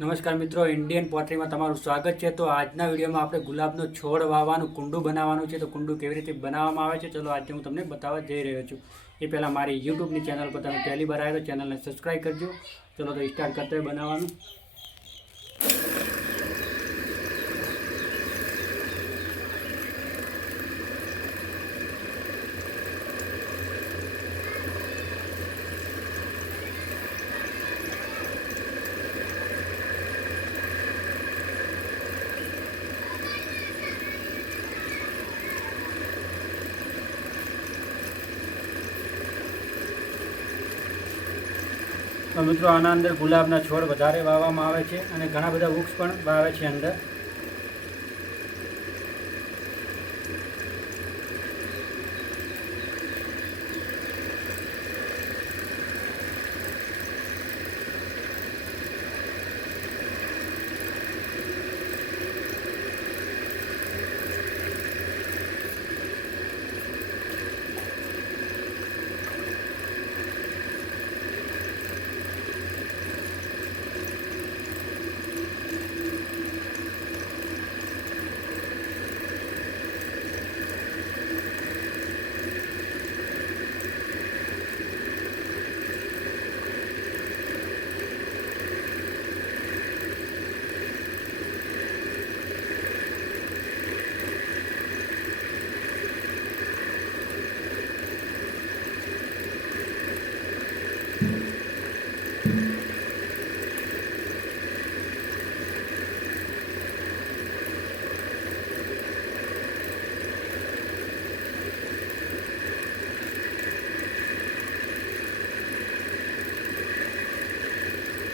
નમસ્કાર મિત્રો ઇન્ડિયન પોટરીમાં તમારું સ્વાગત છે. તો આજના વિડીયોમાં આપણે ગુલાબનો છોડ વાવવાનું, કુંડું બનાવવાનું છે. તો કુંડું કેવી રીતે બનાવવામાં આવે છે? ચલો આજે હું તમને બતાવવા જઈ રહ્યો છું. એ પહેલાં મારી યુટ્યુબની ચેનલ પર તમે પહેલી વાર આવ્યો તો ચેનલને સબસ્ક્રાઈબ કરજો. ચલો તો સ્ટાર્ટ કરતા બનાવવાનું. મિત્રો આના અંદર ગુલાબના છોડ વધારે વાવવામાં આવે છે અને ઘણા બધા વૃક્ષ પણ વાવે છે અંદર.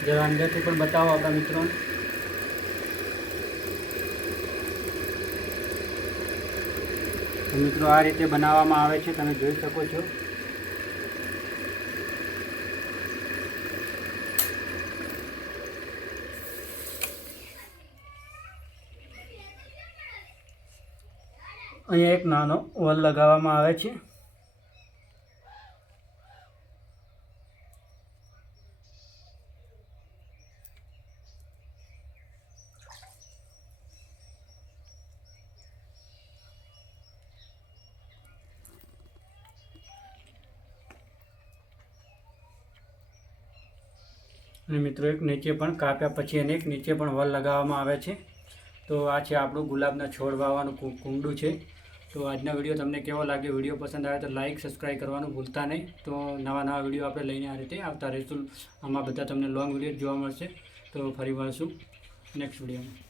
જરા અંદરથી પણ બતાવો આપણા મિત્રોને. તો મિત્રો, આ રીતે બનાવવામાં આવે છે, તમે જોઈ શકો છો. અહીંયા એક નાનો વલ લગાવવામાં આવે છે. અને મિત્રો એક નીચે પણ કાપ્યા પછી એને એક નીચે પણ વલ લગાવવામાં આવે છે. તો આ છે આપણું ગુલાબના છોડ વાવવાનું કુંડું છે. તો આજના વીડિયો તમને કેવો લાગ્યો? વીડિયો પસંદ આવે તો લાઇક સબસ્ક્રાઈબ કરવાનું ભૂલતા નહીં. તો નવા નવા વીડિયો આપણે લઈને આ રીતે આવતા રહીશું. આમાં બધા તમને લોંગ વીડિયો જોવા મળશે. તો ફરી મળશું નેક્સ્ટ વિડીયોમાં